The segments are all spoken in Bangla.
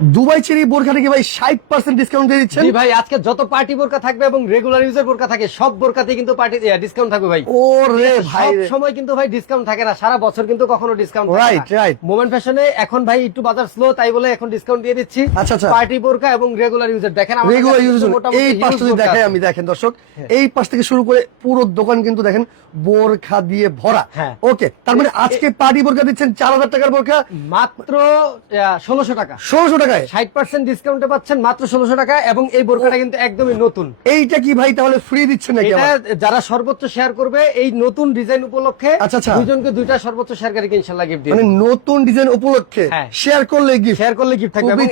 দুবাই চেরি বোরখাটা কি ভাই ষাট পার্সেন্ট ডিসকাউন্ট দিয়ে দিচ্ছেন। ভাই আজকে যত পার্টি বোরকা থাকবে এবং রেগুলার ইউজার বোরকা থাকে সব বোরকাতে কিন্তু পার্টি ডিসকাউন্ট থাকবে ভাই। ও রে ভাই সব সময় কিন্তু ভাই ডিসকাউন্ট থাকে না সারা বছর কিন্তু কখনো ডিসকাউন্ট Right, right. মোমেন্ট ফ্যাশনে এখন ভাই একটু বাজার স্লো তাই বলে এখন ডিসকাউন্ট দিয়ে দিচ্ছি। আচ্ছা, আচ্ছা। পার্টি বোরকা এবং রেগুলার ইউজার দেখেন আমাদের রেগুলার কাছে ইউজ এই huge পাশটা দেখাই আমি দেখেন দর্শক। এই পাশ থেকে শুরু করে পুরো দোকান কিন্তু দেখেন বোরখা দিয়ে ভরা। হ্যাঁ। ওকে তার মানে আজকে পার্টি বোরখা দিচ্ছেন চার হাজার টাকার বোরখা। মাত্র ষোলোশো টাকা। ষোলোশো টাকায়? ষাট পার্সেন্ট ডিসকাউন্টে পাচ্ছেন মাত্র ষোলোশো টাকা এবং এই বোরকাটা কিন্তু একদমই নতুন। এইটা কি ভাই তাহলে ফ্রি দিচ্ছেন নাকি যারা সর্বোচ্চ শেয়ার করবে এই নতুন ডিজাইন উপলক্ষে আচ্ছা, আচ্ছা। দুজনকে দুইটা সর্বোচ্চ শেয়ারকারীকে ইনশাল্লাহ গিফট মানে নতুন ডিজাইন উপলক্ষে হ্যাঁ। শেয়ার করলে গিফট শেয়ার গিফট থাকবে।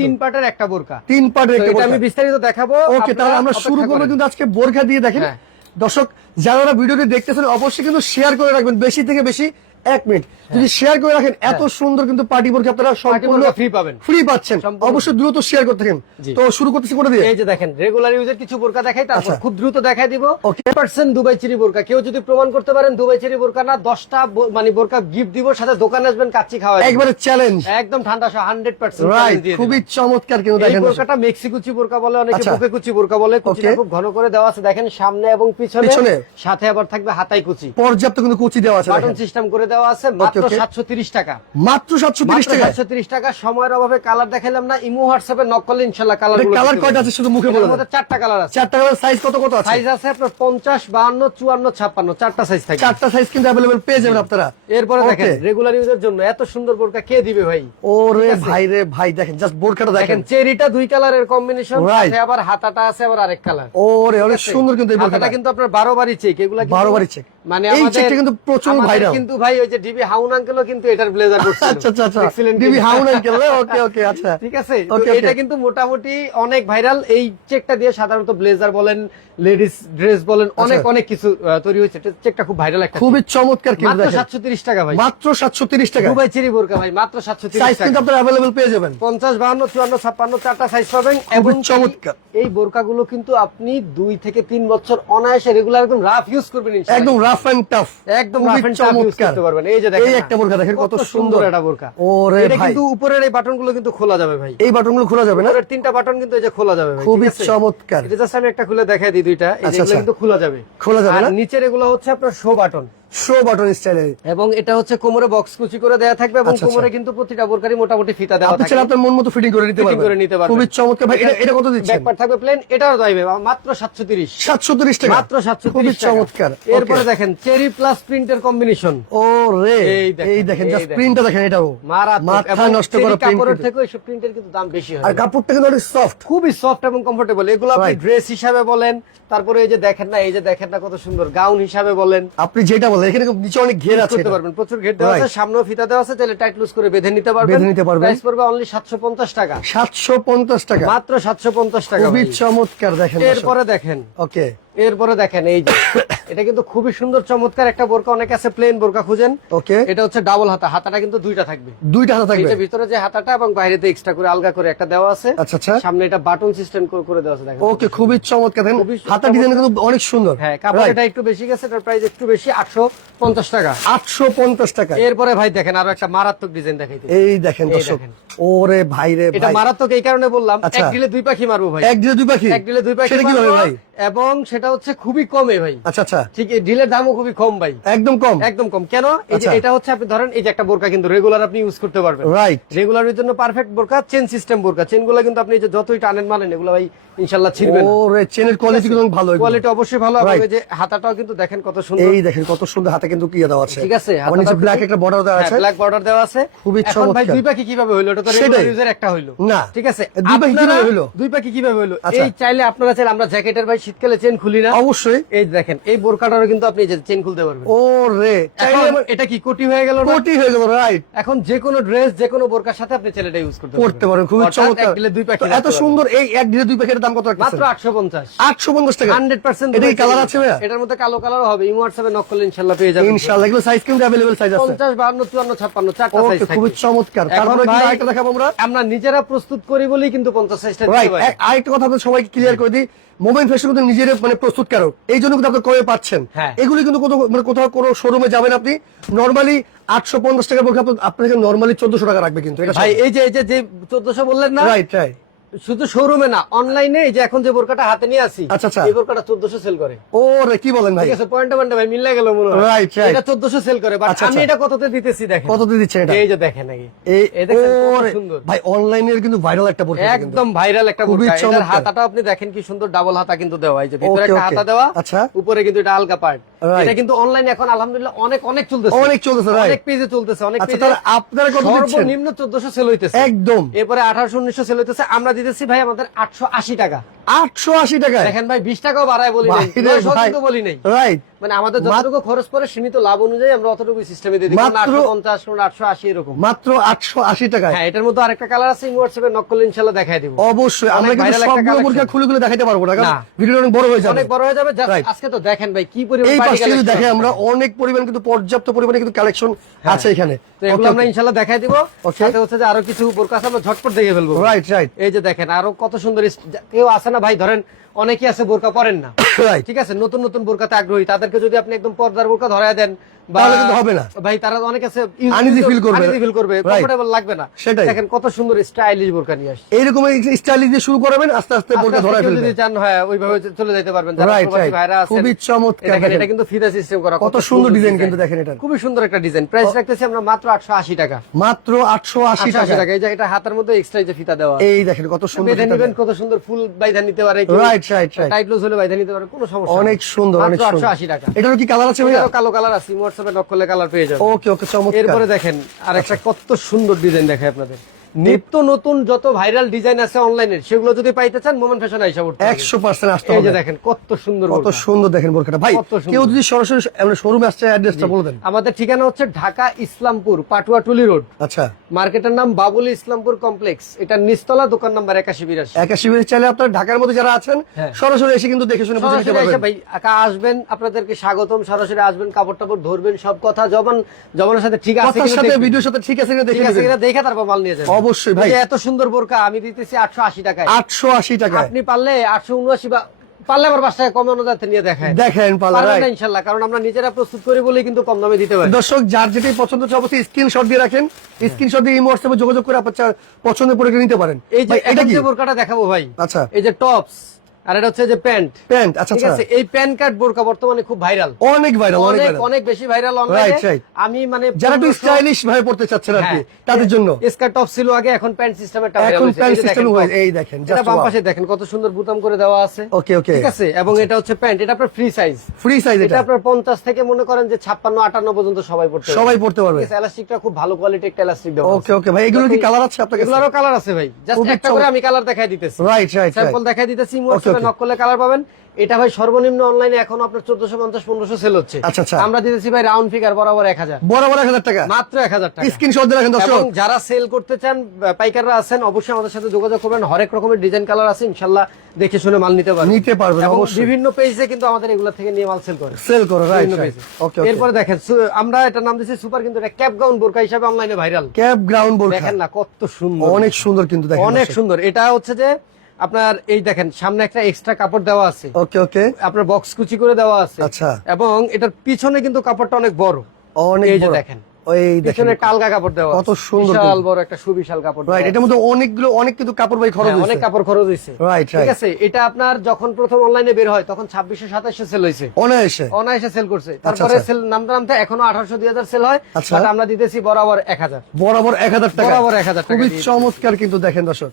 তিন পার্টের একটা বোরকা তিন পার্টের এটা আমি বিস্তারিত দেখাবো। ওকে তাহলে আমরা শুরু করব কিন্তু আজকে বোরখা দিয়ে দেখেন। হ্যাঁ। দর্শক যারা ভিডিওটি দেখতেছেন অবশ্যই কিন্তু শেয়ার করে রাখবেন। বেশি থেকে বেশি এক মিনিট। যদি শেয়ার করে রাখেন এত সুন্দর কিন্তু পার্টি বোরখা আপনারা সম্পূর্ণ free পাবেন। ফ্রি পাচ্ছেন। অবশ্যই দ্রুত শেয়ার করতে থাকেন। তো শুরু করতেছি কোনটা দিয়ে। এই যে দেখেন রেগুলার ইউজের কিছু বোরকা দেখাই তারপর আচ্ছা। খুব দ্রুত দেখাই দিব। Okay. পার্সেন্ট দুবাই চিরি বোরকা। কেউ যদি প্রমাণ করতে পারেন দুবাই চিরি বোরকা না দশটা বো- মানে বোরকা গিফট দিব সাথে দোকানে আসবেন কাচ্চি খাওয়া একবারে চ্যালেঞ্জ একদম ঠান্ডা হান্ড্রেড পার্সেন্ট রাইট খুবই চমৎকার এই দেখেন। দর্শক। বোরকাটা মেক্সিকুচি বোরকা বলে অনেকে আচ্ছা। বুকে কুচি বোরকা বলে কুচিটা খুব ঘন করে দেওয়া আছে দেখেন সামনে এবং পিছনে। পিছনে। সাথে আবার থাকবে হাতাই কুচি। পর্যাপ্ত কিন্তু কুচি দেওয়া আছে বাটন সিস্টেম করে দেওয়া আছে মাত্র okay. সাতশো তিরিশ টাকা। মাত্র সাতশো তিরিশ টাকা সাতশো তিরিশ টাকা। সময়ের অভাবে কালার দেখালাম না ইমো হোয়াটসঅ্যাপে নক করলে ইনশাল্লাহ কালার কালার কয়টা আছে শুধু মুখে বলে। চারটা কালার আছে। চারটা সাইজ কত কত আছে? সাইজ আছে আপনার পঞ্চাশ বাহান্ন চুয়ান্ন ছাপ্পান্ন চারটা সাইজ থাকে চারটা সাইজ কিন্তু পেয়ে যাবেন আপনারা। এরপরে দেখেন রেগুলার ইউজের জন্য এত সুন্দর বোরকা কে দিবে ভাই? ওরে ভাই রে ভাই দেখেন জাস্ট বোরখাটা দেখেন। চেরিটা দুই কালারের কম্বিনেশন. সাথে আবার হাতাটা আছে আবার আরেক কালার ওরে অনেক সুন্দর কিন্তু এই বোরখাটা কিন্তু আপনার বারো বারি চেক এগুলা কিন্তু- 12 বারি check। মানে আমাদের- কিন্তু প্রচুর আমাদের কিন্তু ভাই ওই যে ডিবি হাউন আঙ্কেলও কিন্তু এটার ব্লেজার করছিল। আচ্ছা আচ্ছা আচ্ছা। ডিবি হাউন আঙ্কেল ওকে ওকে আচ্ছা। ঠিক আছে? তো Okay, okay. এটা কিন্তু মোটামুটি অনেক ভাইরাল এই চেকটা দিয়ে সাধারণত ব্লেজার বলেন লেডিস ড্রেস বলেন অনেক আচ্ছা। অনেক কিছু তৈরি হয়েছে। চেকটা খুব ভাইরাল একটা খুবই চমৎকার কিন্তু মাত্র টাকা ভাই। মাত্র সাতশো তিরিশ টাকা। দুবাই চেরি বোরকা ভাই মাত্র সাতশো সাইজ কিন্তু আপনারা অ্যাভেলেবেল পেয়ে যাবেন। পঞ্চাশ বাহান্ন চুয়ান্ন ছাপ্পান্ন চারটা সাইজ পাবেন। এবং চমৎকার। এই বোরকাগুলো কিন্তু আপনি দুই থেকে তিন বছর অনায়াসে রেগুলার একদম রাফ ইউজ করবেন একদম রাফ এন্ড টাফ একদম রাফ এন্ড টাফ ইউজ করতে পারবেন। এই যে দেখেন এই একটা বোরখা দেখেন কত সুন্দর একটা বোরকা ওরে এটা কিন্তু উপরের এই বাটনগুলো কিন্তু খোলা যাবে ভাই। এই বাটনগুলো খোলা যাবে না? তিনটা বাটন কিন্তু এই যে খোলা যাবে ভাই খুবই চমৎকার। এটা জাস্ট আমি একটা খুলে দেখাই দিই দুইটা। এই আচ্ছা, আচ্ছা। কিন্তু খোলা যাবে। খোলা যাবে আর? নিচের এগুলো হচ্ছে আপনার শো বাটন শো বাটন স্টাইলে এবং এটা হচ্ছে কোমরে বক্স কুচি করে দেয়া থাকবে এবং আচ্ছা, কোমরে কিন্তু প্রতিটা বোরকারই মোটামুটি ফিতা দেওয়া আপনি থাকবে চাইলে আপনার মন মতো ফিটিং করে নিতে পারবেন। করে নিতে পারবেন। খুবই চমৎকার। ভাই এটা এটা কত দিচ্ছেন? থাকবে প্লেন এটাও যাইবে মাত্র 730 সাতশো তিরিশ টাকা। মাত্র 730 খুবই চমৎকার। এরপরে দেখেন চেরি প্লাস প্রিন্টের কম্বিনেশন ও রে এই দেখেন, এই জাস্ট প্রিন্টটা দেখেন। এটাও। মাথা নষ্ট করা প্রিন্ট কাপড়ের থেকে এইসব প্রিন্টের কিন্তু দাম বেশি হয়। আর কাপড়টা কিন্তু অনেক সফট খুবই সফট এবং কমফোর্টেবল এগুলো আপনি ড্রেস হিসাবে বলেন তারপরে এই যে দেখেন না এই যে দেখেন না কত সুন্দর। গাউন হিসাবে বলেন। আপনি যেটা বলেন এখানে নিচে অনেক ঘের আছে করতে পারবেন প্রচুর ঘের দেওয়া আছে Right. সামনেও ফিতা দেওয়া আছে চাইলে টাইট লুজ করে বেঁধে নিতে পারবেন। বেঁধে নিতে পারবেন। প্রাইস পড়বে অনলি 750 টাকা। সাতশো পঞ্চাশ টাকা। মাত্র 750 টাকা খুবই চমৎকার দেখেন এরপরে দেখেন। ওকে এরপরে দেখেন এই যে এটা কিন্তু খুবই সুন্দর চমৎকার একটা বোরকা। অনেকে আছে প্লেন বোরকা খুঁজেন। ওকে। এটা হচ্ছে ডাবল হাতা। হাতাটা কিন্তু দুইটা থাকবে। দুইটা হাতে থাকবে? ভিতরে যে হাতাটা এবং বাইরেতে এক্সট্রা করে আলগা করে একটা দেওয়া আছে। আচ্ছা আচ্ছা। সামনে এটা বাটন সিস্টেম করে দেওয়া আছে দেখেন। ওকে খুবই চমৎকার। দেখেন হাতা ডিজাইন কিন্তু অনেক সুন্দর। হ্যাঁ কাপড় এটা একটু বেশি গেছে এটার প্রাইস একটু বেশি আটশো পঞ্চাশ টাকা। আটশো পঞ্চাশ টাকা। এরপরে ভাই দেখেন আরও একটা মারাত্মক ডিজাইন দেখাইতে এই দেখেন দর্শক। ওরে ভাই রে ভাই। এটা মারাত্মক এই কারণে বললাম আচ্ছা। এক দিলে দুই পাখি মারবো ভাই। এক দিলে দুই পাখি? এক দিলে দুই পাখি সেটা কীভাবে ভাই? এবং সেটা হচ্ছে খুবই কমে ভাই। আচ্ছা আচ্ছা। ঠিক এই ডিলের দামও খুবই কম ভাই। একদম কম? একদম কম। কেন? এই যে আচ্ছা। এটা হচ্ছে আপনি ধরেন এই যে একটা বোরকা কিন্তু রেগুলার আপনি ইউজ করতে পারবেন। রাইট রেগুলারের জন্য পারফেক্ট বোরকা চেন সিস্টেম বোরকা। চেনগুলো কিন্তু আপনি এই যে যতই টানেন মানেন এগুলো ভাই ইনশাল্লাহ ছিড়বে না। ওরে চেনের কোয়ালিটি কিন্তু ভালো। কোয়ালিটি অবশ্যই ভালো. এই যে হাতাটাও কিন্তু দেখেন কত সুন্দর। এই দেখেন কত সুন্দর হাতে কিন্তু কি দেওয়া আছে। ঠিক আছে আবার নিচে ব্ল্যাক একটা বর্ডার দেওয়া আছে। ব্ল্যাক বর্ডার দেওয়া আছে। খুবই এখন ভাই দুই পাখি কীভাবে হইল? এটা তো রেগুলার ইউজার একটা হইল। না। ঠিক আছে? দুই পাখি কীভাবে হইল? দুই পাখি কীভাবে হইল? আচ্ছা। এই চাইলে আপনারা চাইলে আমরা জ্যাকেটের ভাই শীতকালে চেন খুলি না। অবশ্যই। এই দেখেন এই বোরকাটারও কিন্তু আপনি চেন খুলতে পারবেন। ও রে এটা কি কোটি হয়ে গেল কোটি হয়ে যাবে রাইট এখন যে কোনো ড্রেস যে কোনো বোরকার সাথে আপনি ছেলেটা ইউজ করতে করতে পারেন খুবই চমৎকার। দুই তো এত সুন্দর এই এক দিলে দুই প্যাকেটের দাম কত মাত্র আটশো পঞ্চাশ। আটশো পঞ্চাশ টাকা। হান্ড্রেড পার্সেন্ট এটা কি কালার আছে ভাইয়া? এটার মধ্যে কালো কালার হবে। ইমো হোয়াটসঅ্যাপে নক করলে ইনশাল্লাহ পেয়ে যাবেন। ইনশাআল্লাহ এগুলো সাইজ কিন্তু অ্যাভেলেবল সাইজ আছে। পঞ্চাশ বাহান্ন চুয়ান্ন ছাপ্পান্ন চারটা সাইজ ওকে খুবই চমৎকার। তারপরে কি আরেকটা দেখাবো আমরা? আমরা নিজেরা প্রস্তুত করি বলেই কিন্তু পঞ্চাশ সাইজটা দিতে পারি আরেকটা কথা ক্লিয়ার করে দিই। মোবাইল ফ্যাশন কিন্তু নিজের মানে প্রস্তুত প্রস্তুতকারক। এই জন্য কিন্তু আপনি কমে পাচ্ছেন। হ্যাঁ। এগুলি কিন্তু কোথাও মানে কোথাও কোনো শোরুমে যাবেন আপনি। নর্মালি আটশো পঞ্চাশ টাকা আপনি- আপনাকে নর্মালি চোদ্দশো টাকা রাখবে কিন্তু এটা ভাই এই যে এই যে যে চোদ্দশো বললেন না? রাইট রাইট শুধু শোরুমে না অনলাইনে এই যে এখন যে বোরকাটা হাতে নিয়ে আসি আচ্ছা, আচ্ছা। এই বোরকাটা চোদ্দশো সেল করে। ও রে কি বলেন ভাই? ঠিক আছে পয়েন্টে পয়েন্টে ভাই মিলে গেল মনে হয়। Right, right. এটা চোদ্দশো সেল করে বাট আচ্ছা, আমি আচ্ছা। এটা কততে দিতেছি দেখেন? কততে দিচ্ছেন এটা? এই যে দেখেন নাকি এই দেখেন সুন্দর। ভাই অনলাইনের কিন্তু ভাইরাল একটা বোরখা কিন্তু। একদম ভাইরাল একটা বোরকা। এটার হাতাটা আপনি দেখেন কি সুন্দর ডাবল হাতা কিন্তু দেওয়া। এই যে ভিতরে একটা হাতা দেওয়া আচ্ছা। উপরে কিন্তু এটা আলগা পার্ট এটা কিন্তু অনলাইন এখন আলহামদুলিল্লাহ অনেক অনেক চলতেছে। অনেক চলতেছে, অনেক পেজে চলতেছে অনেক আচ্ছা পেজে আপনারা কত দিচ্ছেন? সর্বনিম্ন 1400 সেল হইতেছে। একদম। এরপরে 1800 1900 সেল হইতেছে আমরা দিতেছি ভাই আমাদের আটশো আশি টাকা। আটশো আশি টাকায়। দেখেন ভাই 20 টাকাও বাড়ায় বলি নাই। ভাই রে 900 ভাই। কিন্তু বলি নাই। রাইট। মানে আমাদের যতটুকু খরচ পড়ে সীমিত লাভ অনুযায়ী আমরা অতটুকু সিস্টেমে দিয়ে দিই। মাত্র- পঞ্চাশ আটশো আশি এরকম। মাত্র আটশো আশি টাকায়। হ্যাঁ এটার মধ্যে আরেকটা কালার আছে হোয়াটসঅ্যাপে নক করলে ইনশাল্লাহ দেখাই দিব। অবশ্যই। অনেক আমরা কিন্তু সবগুলো collection। খুলে খুলে দেখাতে পারব না কারণ। অনেক বড় হয়ে যাবে। অনেক বড় হয়ে যাবে। আজকে তো দেখেন ভাই কি পরিমাণ এই পাশে যদি দেখে আমরা অনেক পরিমাণ কিন্তু পর্যাপ্ত পরিমাণে কিন্তু কালেকশন আছে এখানে। তো এগুলো আমরা ইনশাল্লাহ দেখাই দিব. সাথে হচ্ছে যে আরও কিছু বোরকা আমরা ঝটপট দেখে ফেলব। রাইট রাইট এই যে দেখেন আরও কত সুন্দর কেউ আছে না ভাই ধরেন অনেকেই আছে বোরকা পরেন না। ঠিক আছে? নতুন নতুন বোরকাতে আগ্রহী। তাদেরকে যদি আপনি একদম পর্দার বোরকা ধরায় দেন তাহলে কিন্তু হবে না। ভাই তারা অনেক আছে Uneasy feel করবে। ফিল করবে। কমফোর্টেবল লাগবে না। সেটাই। দেখেন কত সুন্দর স্টাইলিশ বোরকা নিয়ে আসছে। এইরকম স্টাইল দিয়ে শুরু করাবেন আস্তে আস্তে বোরখা আস্তে ধরা আস্তে কেউ ফেলবে যদি চান হয় ওইভাবে চলে যেতে পারবেন। যারা প্রবাসী ভাইরা আছেন খুবই চমৎকার দেখেন, দেখেন। এটা কিন্তু ফিদা সিস্টেম করা। কত সুন্দর ডিজাইন কিন্তু দেখেন এটা। খুবই সুন্দর একটা ডিজাইন প্রাইস রাখতেছি আমরা মাত্র 880 টাকা। মাত্র আটশো আশি 880 টাকা। টাকা। এই যে এটা হাতের মধ্যে এক্সট্রা যে ফিতা দেওয়া। এই দেখেন কত সুন্দর ফিতা কত সুন্দর ফুল বাইধা নিতে পারে। টাইট লুজ হলে বাইধা নিতে পারে কোনো সমস্যা অনেক সুন্দর অনেক সুন্দর। 880 টাকা। এটারও কি কালার আছে ভাইয়া? কালো কালার আছে হোয়াটসঅ্যাপে নক করলে কালার পেয়ে যাবেন। ওকে ওকে চমৎকার। এরপরে দেখেন আর একটা কত সুন্দর ডিজাইন দেখায় আপনাদের। নিত্য নতুন যত ভাইরাল ডিজাইন আছে অনলাইনের সেগুলো যদি পাইতে চান মোমেন্ট ফ্যাশন আইসা হবে। একশো পার্সেন্ট আসতে হবে। দেখেন কত সুন্দর কত সুন্দর দেখেন বোরখাটা। ভাই কেউ যদি সরাসরি শোরুমে আসছে অ্যাড্রেসটা বলে দেন। আমাদের ঠিকানা হচ্ছে ঢাকা ইসলামপুর পাটুয়া টুলি রোড। আচ্ছা। মার্কেটের নাম বাবুল ইসলামপুর কমপ্লেক্স। এটা নিস্তলা দোকান নাম্বার একাশি বিরাশি। একাশি মিনিট চাইলে আপনার ঢাকার মধ্যে যারা আছেন হ্যাঁ। সরাসরি এসে কিন্তু দেখে শুনে বুঝে নিতে পারবেন। ভাই একা আসবেন আপনাদেরকে স্বাগতম সরাসরি আসবেন কাপড় টাপড় ধরবেন সব কথা জবান জবানের সাথে ঠিক আছে কিনা সাথে ভিডিওর সাথে ঠিক আছে কিনা দেখে দেখে তারপর মাল নিয়ে যাবেন। অবশ্যই ভাই। এত সুন্দর বোরকা আমি দিতেছি আটশো আশি টাকায়। আটশো আশি টাকা আপনি পারলে আটশো উনআশি বা পারলে আবার পাঁচ কমানো যাতে নিয়ে দেখায়। দেখেন পাল্লা পারবেন না রাইট ইনশাল্লাহ কারণ আমরা নিজেরা প্রস্তুত করি বলে কিন্তু কম দামে দিতে পারি। দর্শক যার যেটি পছন্দ হচ্ছে অবশ্যই স্ক্রিনশট দিয়ে রাখেন। স্ক্রিনশট দিয়ে এই হোয়াটসঅ্যাপে যোগাযোগ করে আপনার পছন্দের নিতে পারেন। এই যে ভাই, এটা কি? বোরকাটা দেখাবো ভাই আচ্ছা। এই যে টপস আর এটা হচ্ছে যে প্যান্ট। প্যান্ট আচ্ছা ঠিক আচ্ছা। আছে এই প্যান্ট কার্ড বোরকা বর্তমানে খুব ভাইরাল। অনেক ভাইরাল অনেক অনেক বেশি ভাইরাল অনলাইনে আমি মানে যারা একটু স্টাইলিশ ভাবে পড়তে চাচ্ছেন আর কি হ্যাঁ, তাদের জন্য। স্কার্ট টপ ছিল আগে এখন প্যান্ট সিস্টেমের এখন প্যান্ট সিস্টেম হয়ে এই দেখেন এটা বাম পাশে দেখেন কত সুন্দর বুতাম করে দেওয়া আছে। ওকে ওকে ঠিক আছে? এবং এটা হচ্ছে প্যান্ট এটা আপনার ফ্রি সাইজ ফ্রি সাইজ এটা এটা। আপনার পঞ্চাশ থেকে মনে করেন যে ছাপ্পান্ন আটান্ন পর্যন্ত সবাই পড়তে পারবে। সবাই পড়তে পারবে। এলাস্টিকটা খুব ভালো কোয়ালিটি একটা এলাস্টিক দেওয়া ওকে ওকে ভাই এগুলো কি কালার আছে আপনার কাছে? এগুলোরও কালার আছে ভাই। জাস্ট একটা করে আমি কালার দেখাই দিতেছি। রাইট রাইট স্যাম্পল দেখাই দিতেছি হোয়াটসঅ্যাপে নক করলে কালার পাবেন। এটা ভাই সর্বনিম্ন অনলাইনে এখন আপনার চোদ্দশো পঞ্চাশ পনেরোশো সেল হচ্ছে। আচ্ছা, আচ্ছা। আমরা দিতেছি ভাই রাউন্ড ফিগার বরাবর এক হাজার। বরাবর এক হাজার টাকা? মাত্র এক হাজার টাকা। স্ক্রিনশট দিয়ে রাখেন দর্শক। যারা সেল করতে চান পাইকাররা আছেন অবশ্যই আমাদের সাথে যোগাযোগ করবেন। হরেক রকমের ডিজাইন কালার আছে ইনশাল্লাহ দেখে শুনে মাল নিতে পারবেন। নিতে পারবেন বিভিন্ন পেজে কিন্তু আমাদের এগুলো থেকে নিয়ে মাল সেল করে। সেল করো রাইট। ওকে এরপরে দেখেন আমরা এটার নাম দিচ্ছি সুপার কিন্তু এটা ক্যাপ গাউন বোরকা হিসাবে অনলাইনে ভাইরাল ক্যাপ গ্রাউন্ড বোরখা। দেখেন না কত সুন্দর। অনেক সুন্দর কিন্তু দেখেন অনেক সুন্দর। এটা হচ্ছে যে আপনার এই দেখেন সামনে একটা এক্সট্রা কাপড় দেওয়া আছে। ওকে ওকে। আপনার বক্স কুচি করে দেওয়া আছে। আচ্ছা। এবং এটার পিছনে কিন্তু কাপড়টা অনেক বড়। অনেক এই যে দেখেন পিছনে টালগা কাপড় দেওয়া কত সুন্দর বিশাল বড় একটা সুবিশাল কাপড় রাইট এটার মধ্যে অনেকগুলো অনেক কিন্তু কাপড় ভাই খরচ হ্যাঁ, অনেক কাপড় খরচ হয়েছে। Right, ঠিক আছে এটা আপনার যখন প্রথম অনলাইনে বের হয় তখন সেল হয়েছে। অনায়াসে। অনায়াসে সেল করছে। তারপরে আচ্ছা। সেল নামতে নামতে এখনও সেল হয়। আচ্ছা। বাট আমরা দিতেছি বরাবর এক হাজার। বরাবর এক হাজার টাকা। বরাবর 1000 টাকা খুবই চমৎকার কিন্তু দেখেন দর্শক।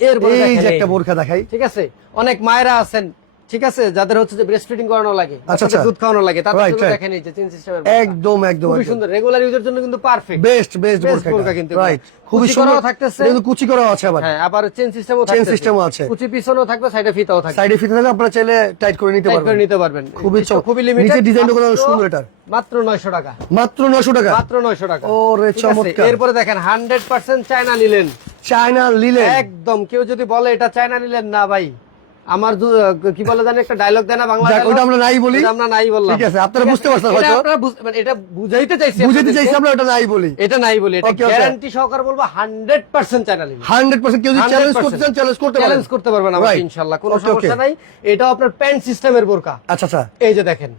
এরপরে এই দেখেন যে একটা বোরখা দেখাই। ঠিক আছে? অনেক মায়েরা আছেন ঠিক আছে? যাদের হচ্ছে যে ব্রেস্ট ফিডিং করানো লাগে আচ্ছা, আচ্ছা। দুধ খাওয়ানো লাগে তাদের জন্য দেখেন এই যে চেন সিস্টেমের একদম একদম সুন্দর। রেগুলার ইউজের জন্য কিন্তু পারফেক্ট বেস্ট বেস্ট বোরকা কিন্তু রাইট সুন্দর। থাকতেছে। কিন্তু কুচি করা আছে আবার। হ্যাঁ আবার চেন সিস্টেমও Chain system ও আছে। কুচি পিছনেও থাকবে সাইডে ফিতাও থাকবে। সাইডে ফিতে থাকলে আপনারা চাইলে টাইট করে নিতে টাইট করে পারবেন নিতে পারবেন। খুবই খুবই লিমিটেড নিচের ডিজাইনটা কত সুন্দর এটার। মাত্র 900 টাকা। মাত্র নশো টাকা? মাত্র 900 টাকা। ওরে চমৎকার। এরপরে দেখেন 100% চায়না নিলেন চায়না লিলেন একদম কেউ যদি বলে এটা চায়না নিলেন না ভাই আমার কি বলে জানি একটা ডায়লগ দেয় না বাংলা ওটা আমরা নাই বলি। আমরা নাই বললাম ঠিক আছে, আপনারা বুঝতে পারছেন হয়তো। আপনারা মানে এটা বুঝাইতে চাইছি আপনাদেরকে। চাইছি আমরা ওটা নাই বলি এটা নাই বলি এটা. গ্যারান্টি সহকারে বলব hundred percent channel hundred percent কেউ যদি চ্যালেঞ্জ করতে চান চ্যালেঞ্জ করতে পারেন চ্যালেঞ্জ করতে পারবেন Right. ইনশাআল্লাহ কোনো. সমস্যা নাই এটাও আপনার প্যান্ট সিস্টেমের বোরকা আচ্ছা আচ্ছা এই যে দেখেন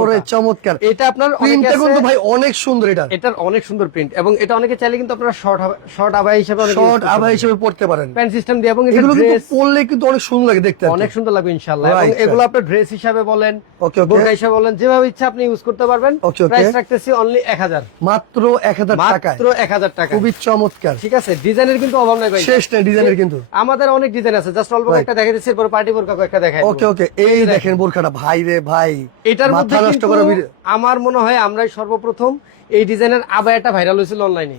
ওরে চমৎকার। এটা আপনার প্রিন্টটা কিন্তু ভাই অনেক সুন্দর এটা। এটার অনেক সুন্দর প্রিন্ট এবং এটা অনেকে চাইলে কিন্তু আপনারা শর্ট শর্ট আবাই হিসেবে শর্ট আভা হিসেবে পড়তে পারেন। প্যান্ট সিস্টেম দিয়ে এবং এগুলো কিন্তু পরলে কিন্তু অনেক সুন্দর লাগে দেখতে অনেক সুন্দর লাগবে ইনশাআল্লাহ। এবং এগুলো আপনার ড্রেস হিসাবে বলেন Okay, okay. বোরকা হিসাবে বলেন যেভাবে ইচ্ছা আপনি ইউজ করতে পারবেন. প্রাইস রাখতেছি অনলি 1000 মাত্র এক হাজার টাকায়। মাত্র 1000 টাকা খুবই চমৎকার। ঠিক আছে? ডিজাইনের কিন্তু অভাব নাই ভাই। শেষ নেই ডিজাইনের কিন্তু। আমাদের অনেক ডিজাইন আছে। জাস্ট অল্প Right. একটা দেখাই দিচ্ছি এরপর পার্টি বোরকা দেখাই। ওকে ওকে এই দেখেন। বোরখাটা। ভাই রে ভাই। এটার মধ্যে আমার মনে হয় আমরাই সর্বপ্রথম এই ডিজাইনের আবায়াটা ভাইরাল হয়েছিল অনলাইনে.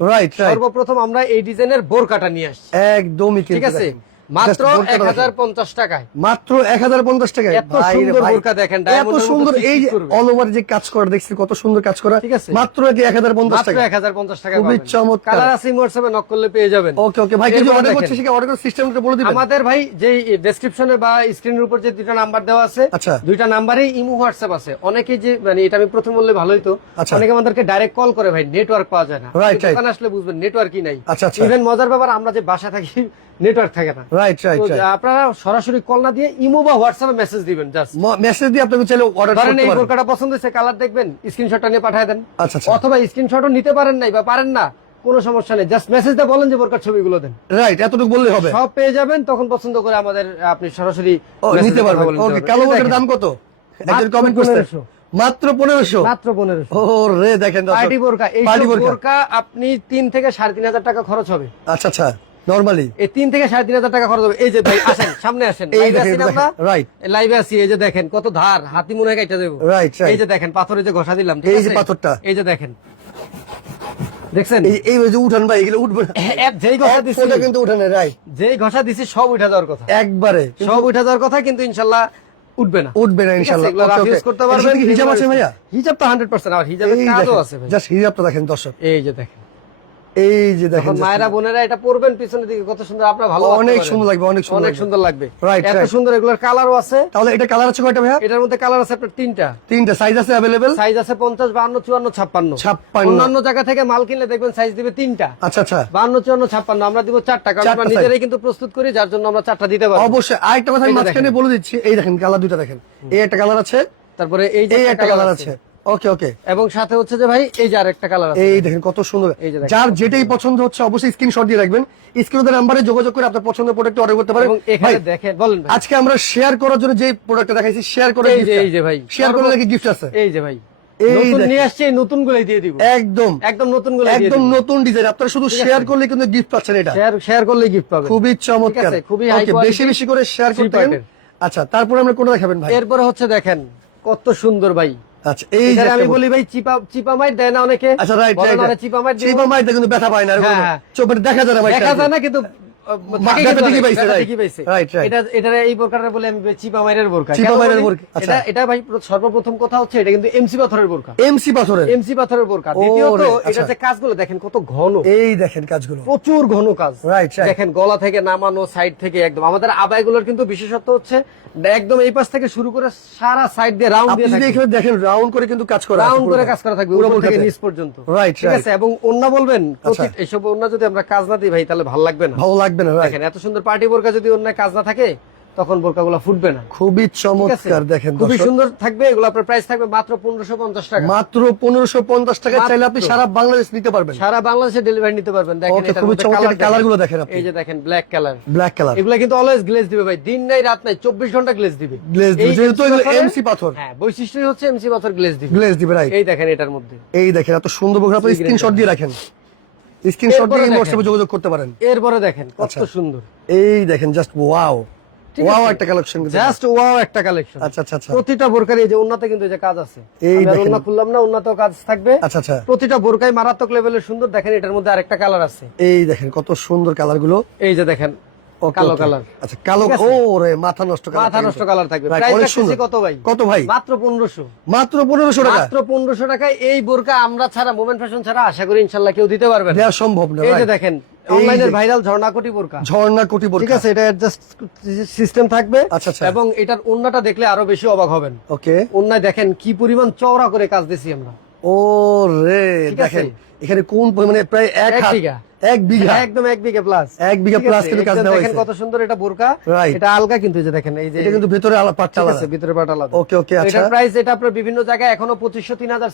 সর্বপ্রথম আমরা এই ডিজাইনের বোরকাটা নিয়ে আসছি একদমই ঠিক আছে। মাত্র Just বোরকাটা এক হাজার দেখেন। পঞ্চাশ টাকায়। মাত্র এক হাজার পঞ্চাশ টাকায়। এত সুন্দর বোরকা দেখেন, এত সুন্দর এই অল ওভার যে কাজ করা দেখছি কত সুন্দর কাজ করা? ঠিক আছে। মাত্র কি এক হাজার পঞ্চাশ মাত্র টাকা টাকা খুবই চমৎকার। কালার আছে হোয়াটসঅ্যাপে নক করলে পেয়ে যাবেন। ওকে ওকে। ভাই কিছু অর্ডার অর্ডার করার সিস্টেমটা বলে দিবেন। আমাদের ভাই যে ডেসক্রিপশনে বা স্ক্রিনের উপর যে দুইটা নাম্বার দেওয়া আছে আচ্ছা। দুইটা নাম্বারে ইমো হোয়াটসঅ্যাপ আছে। অনেকে যে মানে এটা আমি প্রথম বললে ভালোই তো আচ্ছা। অনেকে আমাদেরকে ডাইরেক্ট কল করে ভাই নেটওয়ার্ক পাওয়া যায় না. আসলে বুঝবেন নেটওয়ার্কই নাই। আচ্ছা, আচ্ছা। ইভেন মজার ব্যাপার আমরা যে বাসা থাকি নেটওয়ার্ক থাকে না। রাইট রাইট আপনারা সরাসরি কল না দিয়ে ইমো বা হোয়াটসঅ্যাপে মেসেজ দিবেন জাস্ট মেসেজ দিয়ে আপনাকে চাইলে অর্ডার করতে এই বোরকাটা পছন্দ হয়েছে কালার দেখবেন স্ক্রিনশটটা নিয়ে পাঠিয়ে দেন। আচ্ছা আচ্ছা। অথবা স্ক্রিনশটও নিতে পারেন নাই বা পারেন না কোনো সমস্যা নেই। জাস্ট মেসেজ দিয়ে বলেন যে বোরকার ছবিগুলো দেন। রাইট এতটুকু বললে হবে। সব পেয়ে যাবেন তখন পছন্দ করে আমাদের আপনি সরাসরি নিতে পারবেন। ওকে কালো বোরকার দাম কত? একজন কমেন্ট 1500 মাত্র পনেরোশো? মাত্র পনেরোশো। ও রে দেখেন। পার্টি বোরকা এই বোরকা। বোরকা আপনি তিন থেকে সাড়ে তিন হাজার টাকা খরচ হবে। আচ্ছা আচ্ছা। নরমালি এই তিন থেকে সাড়ে তিন হাজার টাকা খরচ হবে। এই যে ভাই আসেন সামনে আসেন। এই লাইভে আমরা? এই যে দেখেন কত ধার হাতি মনে হয় কাইটা দেবো। Right, right. এই যে দেখেন পাথরে যে ঘষা দিলাম এই যে পাথরটা। এই যে দেখেন। দেখছেন? এই যে উঠান ভাই এগুলো উঠবে যেই ঘষা দিছি। ফোঁটা কিন্তু উঠানে রাইট যেই ঘষা দিছি সব উঠা যাওয়ার কথা। একবারে। সব উঠা যাওয়ার কথা কিন্তু ইনশাল্লাহ উঠবে না। উঠবে না ইনশাআল্লাহ করতে পারবেন হিজাব আছে ভাইয়া। হিজাব তো হান্ড্রেড পার্সেন্ট আর হিজাবের কাজও আছে ভাই। জাস্ট হিজাবটা দেখেন দর্শক। এই যে দেখেন। এই যে দেখেন মায়েরা বোনেরা এটা পরবেন পিছনের দিকে কত সুন্দর আপনার ভালো অনেক সুন্দর লাগবে, অনেক সুন্দর অনেক সুন্দর লাগবে। Right, এত সুন্দর এগুলোর কালারও আছে। তাহলে এটা কালার আছে কয়টা ভাইয়া? এটার মধ্যে কালার আছে আপনার তিনটা। তিনটা সাইজ আছে অ্যাভেলেবেল সাইজ আছে পঞ্চাশ বাহান্ন চুয়ান্ন ছাপ্পান্ন। 56 অন্যান্য জায়গা থেকে মাল কিনলে দেখবেন সাইজ দিবে তিনটা। আচ্ছা আচ্ছা। বাহান্ন চুয়ান্ন ছাপ্পান্ন আমরা দিব চারটা কারণ আমরা নিজেরাই কিন্তু প্রস্তুত করি যার জন্য আমরা চারটা দিতে পারব। অবশ্যই। আরেকটা কথা আমি মাঝখানে বলে দিচ্ছি এই দেখেন কালার দুইটা দেখেন। এই একটা কালার আছে। তারপরে এই যে একটা কালার আছে। ওকে ওকে এবং সাথে হচ্ছে যে ভাই এই যে আরেকটা কালার আছে। এই দেখেন কত সুন্দর। এই যে যার যেটাই পছন্দ হচ্ছে অবশ্যই স্ক্রিনশট দিয়ে রাখবেন। স্ক্রিনের নাম্বারে যোগাযোগ করে আপনার পছন্দের প্রোডাক্ট অর্ডার করতে পারেন। এখানে দেখেন বলেন ভাই। আজকে আমরা শেয়ার করার জন্য যে প্রোডাক্টটা দেখাইছি শেয়ার করে এই যে এই যে ভাই। শেয়ার করে নাকি গিফট আছে? এই যে ভাই। নতুন নিয়ে আসছে নতুন গুলাই দিয়ে দিব। একদম। একদম নতুন একদম নতুন ডিজাইন আপনারা শুধু শেয়ার করলে কিন্তু গিফট পাচ্ছেন এটা। শেয়ার করলে গিফট পাবেন। খুবই চমৎকার। খুবই বেশি বেশি করে শেয়ার করতে আচ্ছা তারপরে আমরা কোনটা দেখাবেন ভাই? এরপরে হচ্ছে দেখেন কত সুন্দর ভাই। আচ্ছা এই যে আমি বলি ভাই চিপা চিপা মাইট দেয় না অনেকে আচ্ছা রাইট রাইট চিপা মাইট। চিপা মাইট কিন্তু ব্যথা পায় না হ্যাঁ, হ্যাঁ। চোখে দেখা যায় না ভাই দেখা যায় না কিন্তু সর্বপ্রথম কথা হচ্ছে এটা কিন্তু এমসি পাথরের বোরকা এমসি পাথরের। এমসি পাথরের বোরকা দ্বিতীয়ত এটা। যে কাজগুলো দেখেন কত ঘন। এই দেখেন কাজগুলো। প্রচুর ঘন কাজ. দেখেন গলা থেকে নামানো সাইড থেকে একদম। আমাদের আবাইগুলোর কিন্তু বিশেষত্ব হচ্ছে একদম এই পাশ থেকে শুরু করে সারা সাইড দিয়ে রাউন্ড দিয়ে এখানে দেখেন রাউন্ড করে কিন্তু কাজ করা রাউন্ড করে কাজ করা থাকবে উপর থেকে নিচ পর্যন্ত। Right, ঠিক আছে? এবং অন্য বলবেন আচ্ছা। এইসব অন্য যদি আমরা কাজ না দিই ভাই তাহলে ভালো লাগবে না। ভালো লাগবে না দেখেন এত সুন্দর পার্টি বোরকা যদি অন্য কাজ না থাকে তখন বোরকাগুলো ফুটবে না। খুবই চমৎকার দেখেন খুবই সুন্দর থাকবে এগুলো আপনার প্রাইস থাকবে মাত্র পনেরোশো পঞ্চাশ টাকা। মাত্র পনেরোশো পঞ্চাশ টাকা চাইলে আপনি সারা বাংলাদেশ নিতে পারবেন। সারা বাংলাদেশে ডেলিভারি নিতে পারবেন। দেখেন খুবই চমৎকার দেখেন। কালারগুলো দেখেন আপনি। এই যে দেখেন ব্ল্যাক কালার ব্ল্যাক কালার এগুলো কিন্তু অলওয়েজ গ্লেজ দিবে ভাই। দিন নাই রাত নাই চব্বিশ ঘণ্টা গ্লেজ দিবে। গ্লেজ এই যেহেতু এগুলো এমসি পাথর। হ্যাঁ বৈশিষ্ট্যই হচ্ছে এমসি পাথর গ্লেজ দিবে। গ্লেজ দিবে রাইট এই দেখেন এটার মধ্যে। এই দেখেন এত সুন্দর বকরা আপনি স্ক্রিনশট দিয়ে রাখেন। স্ক্রিনশট দিয়ে। হোয়াটসঅ্যাপে যোগাযোগ করতে পারেন। এরপরে দেখেন কত আচ্ছা। সুন্দর। এই দেখেন জাস্ট ওয়াও ওয়াও একটা কালেকশন জাস্ট ওয়াও একটা কালেকশন আচ্ছা আচ্ছা আচ্ছা। প্রতিটা বোরকার এই যে উন্নতে কিন্তু এই যে কাজ আছে। এই আর খুললাম না উন্নত কাজ থাকবে। আচ্ছা আচ্ছা। প্রতিটা বোরকাই মারাত্মক লেভেলের সুন্দর। দেখেন এটার মধ্যে আরেকটা কালার আছে। এই দেখেন কত সুন্দর কালারগুলো। এই যে দেখেন কালো কালার। আচ্ছা কালো ঠিক আছে? ও রে মাথা নষ্ট কালার মাথা নষ্ট কালার থাকবে। Right, প্রাইস অনেক রাখতেছি সুন্দর। কত ভাই? কত ভাই? মাত্র পনেরোশো। মাত্র পনেরোশো টাকা? মাত্র পনেরোশো টাকায় এই বোরকা আমরা ছাড়া মোমেন্ট ফ্যাশন ছাড়া আশা করি ইনশাল্লাহ কেউ দিতে পারবে না। সম্ভব না এই যে দেখেন অনলাইনের ভাইরাল ঝর্ণা কোটি বোরকা। ঠিক আছে এটা অ্যাডজাস্ট সিস্টেম থাকবে। আচ্ছা, আচ্ছা। এবং এটার ওন্নাটা দেখলে আরও বেশি অবাক হবেন। ওকে। ওন্নায় দেখেন কি পরিমাণ চওড়া করে কাজ দিছি আমরা। ও রে দেখেন এখানে কোন পরিমাণে প্রায় এক হাত। এক বিঘা। একদম এক বিঘা প্লাস এক বিঘা plus কিন্তু কাজ দেওয়া হয়েছে। কত সুন্দর এটা বোরকা। এটা আলগা কিন্তু যে দেখেন এই যে এটা কিন্তু ভেতরে আলাদা পাটটা আলাদা। ভিতরে পাট আলাদা। ওকে ওকে আচ্ছা। এটার প্রাইস এটা আপনার বিভিন্ন জায়গায় এখনও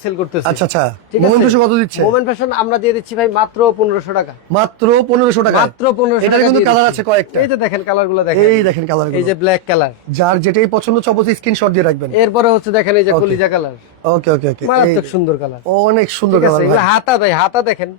সেল করতেছে। আচ্ছা আচ্ছা। মোমেন ফ্যাশন কত দিচ্ছে? মোমেন ফ্যাশন আমরা দিয়ে দিচ্ছি ভাই মাত্র পনেরোশো টাকা। মাত্র পনেরোশো টাকা মাত্র পনেরোশো এটার কিন্তু কালার আছে কয়েকটা। এই যে দেখেন কালারগুলো দেখেন। এই দেখেন কালার এই যে ব্ল্যাক কালার যার যেটাই পছন্দ স্ক্রিনশট দিয়ে রাখবেন। এরপরে হচ্ছে দেখেন এই যে কলিজা কালার ওকে ওকে ওকে মারাত্মক সুন্দর কালার অনেক সুন্দর কালার হাতা ভাই হাতা দেখেন।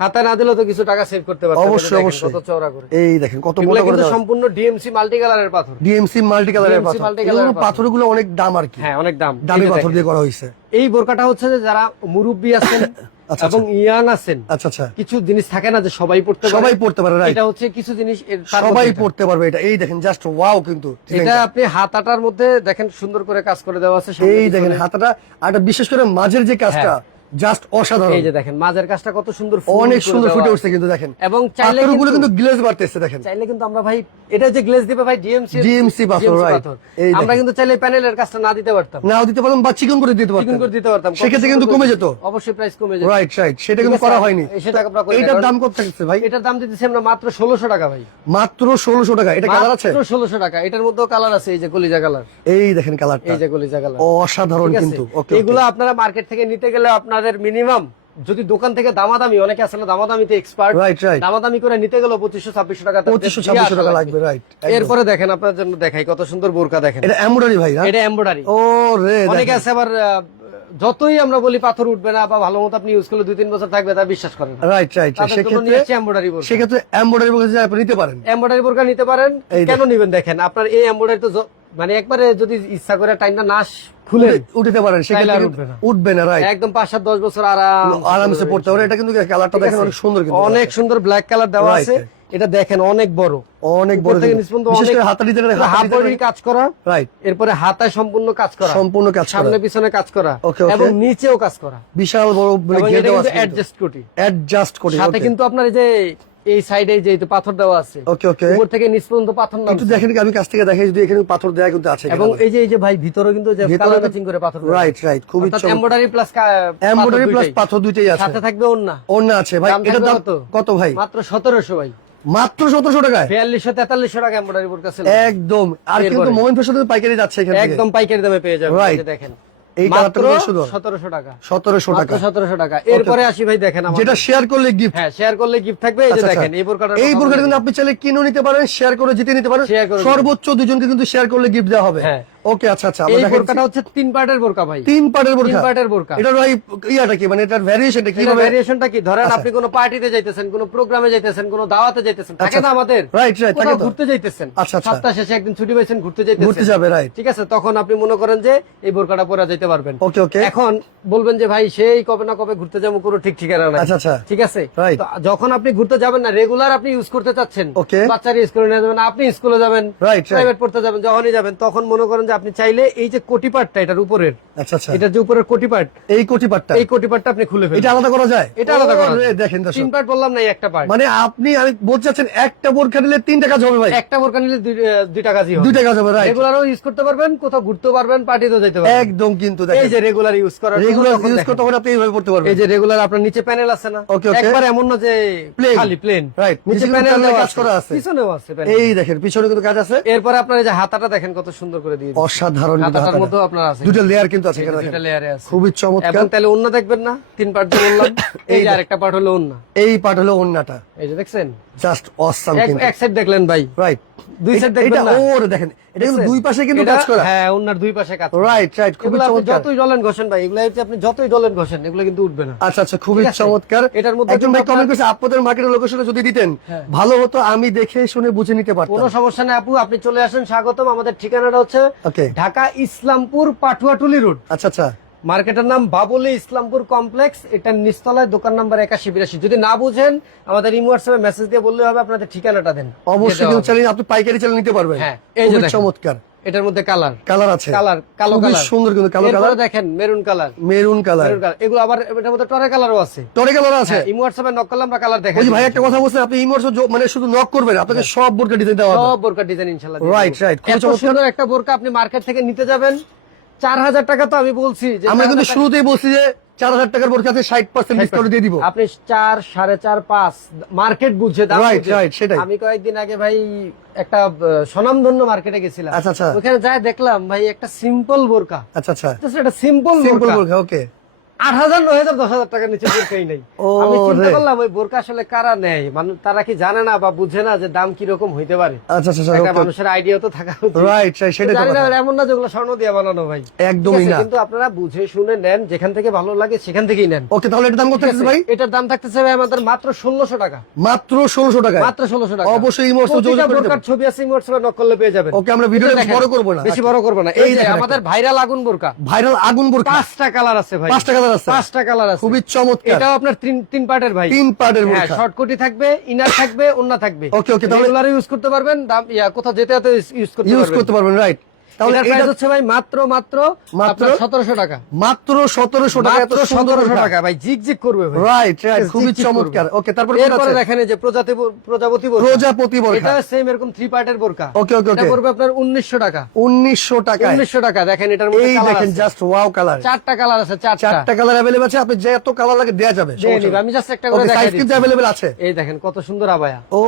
হাতা না দিলেও তো কিছু টাকা সেভ করতে পারবেন অবশ্যই, অবশ্যই। কত চওড়া করে। এই দেখেন কত মোটা করে দেওয়া। সম্পূর্ণ ডিএমসি মাল্টি কালারের পাথর। ডিএমসি মাল্টি কালারের পাথর। এগুলো পাথরগুলো অনেক দাম আর কি। হ্যাঁ অনেক দাম। দামি পাথর দিয়ে করা হয়েছে। এই বোরকাটা হচ্ছে যে যারা মুরব্বী আছেন আচ্ছা, এবং ইয়াং আছেন আচ্ছা আচ্ছা। কিছু জিনিস থাকে না যে সবাই পড়তে পারে? সবাই পড়তে পারে এটা হচ্ছে কিছু জিনিস সবাই পড়তে পারবে এটা। এই দেখেন জাস্ট ওয়াও কিন্তু এটা আপনি হাতাটার মধ্যে দেখেন সুন্দর করে কাজ করে দেওয়া আছে এই দেখেন হাতাটা আর বিশেষ করে মাঝের যে কাজটা জাস্ট অসাধারণ। এই যে দেখেন মাঝের কাজটা কত সুন্দর অনেক সুন্দর ফুটে উঠছে কিন্তু দেখেন। এবং চাইলে কিন্তু গ্লেজ বাড়তেছে দেখেন। চাইলে কিন্তু আমরা ভাই এটা যে গ্লেজ দিবে ভাই ডিএমসি DMC পাথর. এই আমরা কিন্তু চাইলে প্যানেলের কাজটা না দিতে পারতাম। নাও দিতে পারতাম বা চিকন করে দিতে চিকন করে দিতে পারতাম। সেক্ষেত্রে কিন্তু কমে যেত। অবশ্যই প্রাইস কমে যেত। রাইট রাইট সেটা কিন্তু করা হয়নি। সেটা আমরা করি এটার দাম কত থাকছে ভাই? এটার দাম দিতেছি আমরা মাত্র ষোলোশো টাকা ভাই। মাত্র ষোলোশো টাকা। এটা কালার আছে? মাত্র ষোলোশো টাকা। এটার মধ্যেও কালার আছে এই যে কলিজা কালার এই দেখেন কালারটা এই যে কলিজা কালার অসাধারণ কিন্তু। ওকে এগুলো আপনারা মার্কেট থেকে নিতে গেলে আপনাদের মিনিমাম যদি দোকান থেকে দামাদামি অনেকে না দামাদামিতে এক্সপার্ট রাইট রাইট দামাদামি করে নিতে গেলে পঁচিশশো ছাব্বিশশো টাকা পঁচিশশো ছাব্বিশশো টাকা লাগবে। রাইট এরপরে দেখেন আপনার জন্য দেখাই কত সুন্দর বোরকা দেখেন। এটা এমব্রয়ডারি ভাই না এটা এমব্রয়ডারি ও রে অনেকে আছে আবার যতই আমরা বলি পাথর উঠবে না বা ভালো মতো আপনি ইউজ করলে দুই তিন বছর থাকবে তা বিশ্বাস করেন রাইট রাইট সেক্ষেত্রে এমব্রয়ডারি বোরকা। সেক্ষেত্রে এমব্রয়ডারি বলতে আপনি নিতে পারেন। এমব্রয়ডারি বোরকা নিতে পারেন। কেন নিবেন দেখেন আপনার এই এমব্রয়ডারি তো মানে একবারে যদি ইচ্ছা করে টাইমটা নাশ খুলেন উঠতে পারেন সেক্ষেত্রে উঠবে না। রাইট একদম পাঁচ সাত দশ বছর আরাম আরামসে পড়তে পারে এটা কিন্তু কালারটা দেখেন অনেক সুন্দর কিন্তু অনেক সুন্দর ব্ল্যাক কালার দেওয়া আছে। এটা দেখেন অনেক বড়। অনেক বড় থেকে কিন্তু। নিচ বিশেষ অনেক- করে হাতা ডিজাইনের পুরো হাফ বডি কাজ করা রাইট এরপরে হাতায় সম্পূর্ণ কাজ করা। সম্পূর্ণ কাজ সামনে পিছনে কাজ করা. এবং নিচেও কাজ করা। বিশাল বড় মানে অ্যাডজাস্ট কোটি। অ্যাডজাস্ট করে সাথে কিন্তু আপনার এই যে এই সাইডে যে পাথর দেওয়া আছে ওকে ওকে। উপর থেকে নিচ পর্যন্ত পাথর একটু দেখেন আমি কাছ থেকে দেখাই যদি এখানে পাথর দেয়া কিন্তু আছে এবং এই যে এই যে ভাই ভিতরে কিন্তু যে কালার ম্যাচিং করে পাথর রাইট রাইট খুবই এমব্রয়ডারি প্লাস এমব্রয়ডারি প্লাস পাথর দুইটাই। আছে। সাথে থাকবে ওন্না অন্য আছে। ভাই থাকবে দাম কত? কত ভাই? মাত্র সতেরোশো ভাই। মাত্র সতেরোশো টাকায়? বিয়াল্লিশশো তেতাল্লিশশো টাকা এমব্রয়ডারি বোরকা ছিল একদম। আর কিন্তু এরপরে। মোমেন ফ্যাশন পাইকারি যাচ্ছে এখানে একদম পাইকারি দামে পেয়ে যাবেন। Right. এই যে দেখেন। এই কালারটা সুন্দর টাকা সতেরোশো টাকা। মাত্র সতেরোশো টাকা। এরপরে আসি ভাই দেখেন যেটা শেয়ার করলে গিফট হ্যাঁ শেয়ার করলে গিফট থাকবে। এই যে দেখেন এই বোরকাটা এই বোরকাটা কিন্তু আপনি চাইলে কিনেও নিতে পারেন শেয়ার করে জিতে নিতে পারেন। সর্বোচ্চ দুজনকে কিন্তু শেয়ার করলে গিফট দেওয়া হবে। হ্যাঁ। ওকে আচ্ছা আচ্ছা এই বোরকাটা হচ্ছে তিন পার্টের বোরকা ভাই। তিন পার্টের তিন পার্টের বোরকা। এটা ভাই ইয়াটা কি? মানে এটার এটা কীভাবে? ভ্যারিয়েশনটা কি? ধরেন আচ্ছা। আপনি কোনো পার্টিতে যাইতেছেন কোনো প্রোগ্রামে যাইতেছেন কোনো দাওয়াতে যাইতেছেন থাকে আচ্ছা। না আমাদের? Right, কোথাও থাকে ঘুরতে যাইতেছেন। আচ্ছা, আচ্ছা। সপ্তাহ শেষে একদিন ছুটি পাইছেন ঘুরতে যাইতেছেন। ঘুরতে যাবে রাইট ঠিক আছে তখন আপনি মনে করেন যে এই বোরকাটা পরে যেতে পারবেন। ওকে ওকে এখন বলবেন যে ভাই সেই কবে না কবে ঘুরতে যাব কোনো ঠিক ঠিকানা নাই। আচ্ছা আচ্ছা। ঠিক আছে? যখন আপনি ঘুরতে যাবেন না রেগুলার আপনি ইউজ করতে চাচ্ছেন. বাচ্চারা স্কুলে নিয়ে যাবেন আপনি স্কুলে যাবেন. প্রাইভেট পড়তে যাবেন যখনই যাবেন তখন মনে করেন যে আপনি চাইলে এই যে কোটি পাটটা এটার উপরের আচ্ছা আচ্ছা। এটার যে উপরের কোটি পাট এই কোটি পাটটা? এই কোটি পাটটা আপনি খুলে এটা আলাদা করা যায়? এটা আলাদা করা যায়। দেখেন তিন পার্ট বললাম না একটা পার্ট মানে আপনি আমি বলতে চাচ্ছেন একটা বোরখা নিলে তিনটা কাজ হবে ভাই? একটা বোরকা নিলে দুইটা কাজই হবে। দুইটা কাজ হবে রাইট রেগুলারও ইউজ করতে পারবেন কোথাও ঘুরতেও পারবেন পার্টিতেও যেতে পারবেন। একদম কিন্তু দেখেন। এই যে রেগুলার ইউজ করার রেগুলার ইউজ করতে হলে আপনি এইভাবে করতে পারবেন। এই যে রেগুলার আপনার নিচে প্যানেল আছে না? Okay, okay. একবার এমন না যে. খালি প্লেন Right. নিচে প্যানেল কাজ করা আছে। পিছনেও আছে এই দেখেন পিছনে কিন্তু কাজ আছে। এরপরে আপনার এই যে হাতাটা দেখেন কত সুন্দর করে দিয়ে। অসাধারণ আপনার আছে দুটো লেয়ার কিন্তু আছে এখানে দেখেন। লেয়ারে আছে। খুবই চমৎকার। এবং তাহলে অন্য দেখবেন না তিন পার্ট যে বললাম এই আরেকটা পার্ট হলো অন্য এই পার্ট হলো অন্যটা এই যে দেখছেন? জাস্ট অসাম কিন্তু। এক সাইড দেখলেন ভাই। রাইট দুই side দেখবেন না? ওর দেখেন। এটা কিন্তু দুই পাশে কিন্তু কাজ করা। হ্যাঁ অন্যার দুই পাশে কাজ রাইট রাইট খুবই চমৎকার। যতই ডলেন ঘষেন ভাই এগুলো আপনি যতই ডলেন ঘষেন এগুলো কিন্তু উঠবে না। আচ্ছা আচ্ছা খুবই চমৎকার। এটার মধ্যে একজন ভাই কমেন্ট করেছে আপনাদের মার্কেটের লোকেশনে যদি দিতেন হ্যাঁ। ভালো হতো আমি দেখে শুনে বুঝে নিতে পারতাম। কোনো সমস্যা নেই আপু আপনি চলে আসেন স্বাগতম। আমাদের ঠিকানাটা হচ্ছে ঢাকা ইসলামপুর পাটুয়াটুলি রোড। আচ্ছা আচ্ছা। মার্কেটের নাম বাবুলি ইসলামপুর কমপ্লেক্স। এটার নিচতলায় দোকান নাম্বার একাশি বিরাশি। যদি না বুঝেন আমাদের ইমো হোয়াটসঅ্যাপে মেসেজ দিয়ে বললে হবে আপনাদের ঠিকানাটা দেন। অবশ্যই কিন্তু দেওয়া আপনি পাইকারি চ্যালেঞ্জ নিতে পারবেন। হ্যাঁ, এই যে দেখেন। চমৎকার। এটার মধ্যে কালার। কালার আছে। কালার কালো কালার। সুন্দর কিন্তু কালো কালার। দেখেন maroon colour. Maroon colour. Maroon colour. এগুলো আবার এটার মধ্যে টরে কালারও আছে। টরে কালার আছে? হ্যাঁ, ইমো হোয়াটসঅ্যাপে নক করলে আমরা কালার ওই ভাই একটা কথা বলছেন আপনি ইমোর্স মানে শুধু নক করবেন আপনাকে সব বোরকা ডিজাইন দেওয়া হবে। সব বোরকা ডিজাইন ইনশাআল্লাহ খুবই এত চমৎকার। সুন্দর একটা বোরকা আপনি মার্কেট থেকে নিতে যাবেন। চার হাজার টাকা তো আমি বলছি যে আমরা 4,000 কিন্তু শুরুতেই বলছি যে চার হাজার টাকার বোরকাতে ষাট পার্সেন্ট ডিসকাউন্ট দিয়ে দিব। আপনি চার সাড়ে চার পাঁচ মার্কেট বুঝছে দাম সেটাই। আমি কয়েকদিন আগে ভাই একটা স্বনামধন্য মার্কেটে গেছিলাম। আচ্ছা, আচ্ছা। ওখানে যাই দেখলাম ভাই একটা সিম্পল বোরকা। আচ্ছা আচ্ছা। একটা সিম্পল বোরকা। ওকে আট হাজার নয় হাজার দশ হাজার টাকার নিচে বোরকাই নেই। আমি চিন্তা করলাম ওই বোরকা আসলে কারা নেয়? মানুষ তারা কি জানে না বা বুঝে না যে দাম কীরকম হইতে পারে? আচ্ছা আচ্ছা মানুষের আইডিয়া তো থাকা রাইট তো জানি না এমন না যেগুলো স্বর্ণ দিয়ে বানানো ভাই। একদমই না। কিন্তু আপনারা বুঝে শুনে নেন যেখান থেকে ভালো লাগে সেখান থেকেই নেন। ওকে তাহলে এটা দাম কত? ভাই? এটার দাম থাকতেছে ভাই আমাদের মাত্র ষোলোশো টাকা। মাত্র ষোলোশো টাকা মাত্র ষোলোশো টাকা। অবশ্যই এই মুহূর্তে যোগাযোগ করে বোরকার ছবি আছে ইমোটস নক করলে পেয়ে যাবেন। ওকে আমরা ভিডিওটা বড় করব না। বেশি বড় করব না। এই এই যে আমাদের ভাইরাল আগুন বোরকা। ভাইরাল আগুন বোরকা। পাঁচটা কালার আছে ভাই। পাঁচটা কালার আছে। পাঁচটা কালার আছে। খুবই চমৎকার। এটাও আপনার তিন তিন পার্টের ভাই। তিন পার্টের হ্যাঁ শর্ট কোটি থাকবে ইনার থাকবে ওন্না থাকবে। ওকে ওকে তাহলে- ইউজ করতে পারবেন দাম ইয়া কোথাও যেতে যেতে ইউজ করতে ইউজ করতে পারবেন রাইট তাহলে প্রাইস হচ্ছে ভাই মাত্র মাত্র মাত্র? মাত্র সতেরোশো টাকা। মাত্র সতেরোশো টাকা এত মাত্র সুন্দর সতেরোশো টাকা ভাই জিগ জিগ করবে ভাই। রাইট রাইট খুবই জি, জি, চমৎকার। ওকে তারপর এরপরে দেখেন যে প্রজাতি প্রজাপতি বোরকা প্রজাপতি বোরকা এটা সেম এরকম থ্রি পার্টের বোরকা Okay, okay, এটা পড়বে আপনার উনিশশো টাকা। উনিশশো টাকায় উনিশশো টাকা দেখেন এটার মধ্যে এই দেখেন জাস্ট ওয়াও কালার চারটা কালার আছে চারটা। চারটা কালার অ্যাভেলেবল আছে আপনি যে এত কালার লাগে দেয়া যাবে আমি জাস্ট একটা করে সাইজ কিন্তু দিচ্ছি। আছে। এই দেখেন কত সুন্দর আবায়া। ও